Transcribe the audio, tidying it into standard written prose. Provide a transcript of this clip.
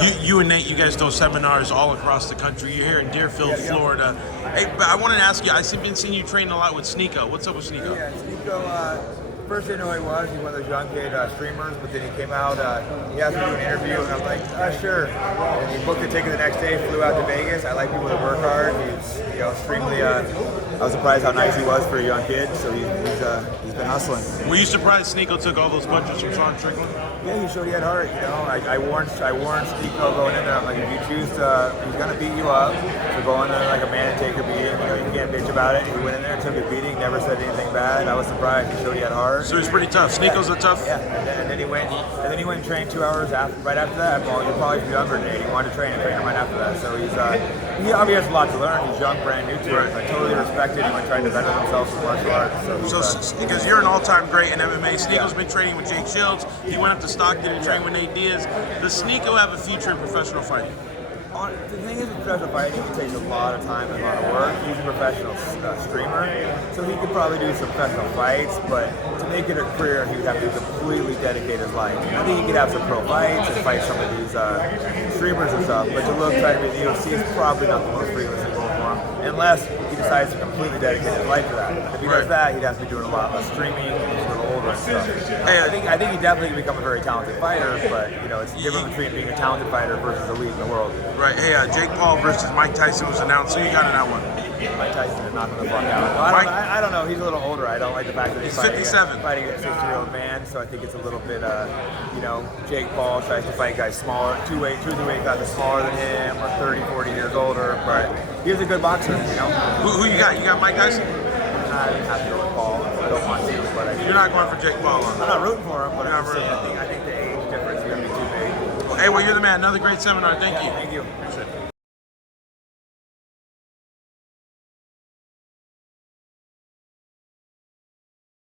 You and Nate, you guys do seminars all across the country. You're here in Deerfield, Florida. Hey, but I wanted to ask you, I've been seeing you training a lot with Sneako. What's up with Sneako? Yeah, Sneako, first I didn't know who he was. He's one of those young kid streamers, but then he came out, he asked me to do an interview, and I'm like, sure. And he booked a ticket the next day, flew out to Vegas. I like people that work hard. He's, extremely, I was surprised how nice he was for a young kid, so he's been hustling. Were you surprised Sneako took all those punches from Sean Strickland? Yeah, he showed he had heart. I warned Sneako going in there. I'm like, if you choose to, he's gonna beat you up. So go in there like a man and take a beating. You can't bitch about it. He went in there and took a beating. Never said anything bad. I was surprised. He showed he had heart. So he's pretty tough. Sneako's a tough. Yeah, and then he went and trained 2 hours right after that. Well, you're probably younger than Nate. He wanted to train him right after that. So he obviously has a lot to learn. He's young, brand new to it. I totally respect it. He went trying to better himself in martial arts. So because you're an all-time great in MMA, Sneako's been training with Jake Shields. He went up to Stockton and trained with Nate Diaz. Does Sneako have a future in professional fighting? The thing is, with professional fighting, it takes a lot of time and a lot of work. He's a professional streamer, so he could probably do some professional fights, but to make it a career, he would have to completely dedicate his life. I think he could have some pro fights and fight some of these streamers and stuff, but to try to be in the UFC is probably not the most realistic goal for him, unless he decides to completely dedicate his life to that. If he does that, he'd have to be doing a lot of streaming, he's a little older and stuff. Hey, I think he definitely can become a very talented fighter, but it's the difference between being a talented fighter versus elite in the world. Right. Hey, Jake Paul versus Mike Tyson was announced. So you got in that one? Mike Tyson is not going to fuck out. Well, I don't know. He's a little older. I don't like the fact that he's 57. Fighting a 60-year-old man. So I think it's a little bit, Jake Paul tries to fight guys smaller, two or three weight classes smaller than him, or 30, 40 years older. But he's a good boxer. Who you got? You got Mike Tyson? I didn't have to go with Paul. I don't want to, but you're not going for Jake Paul. I'm not rooting for him, but I think the age difference is going to be too big. Hey, well, you're the man. Another great seminar. Thank you. Thank you. Appreciate it.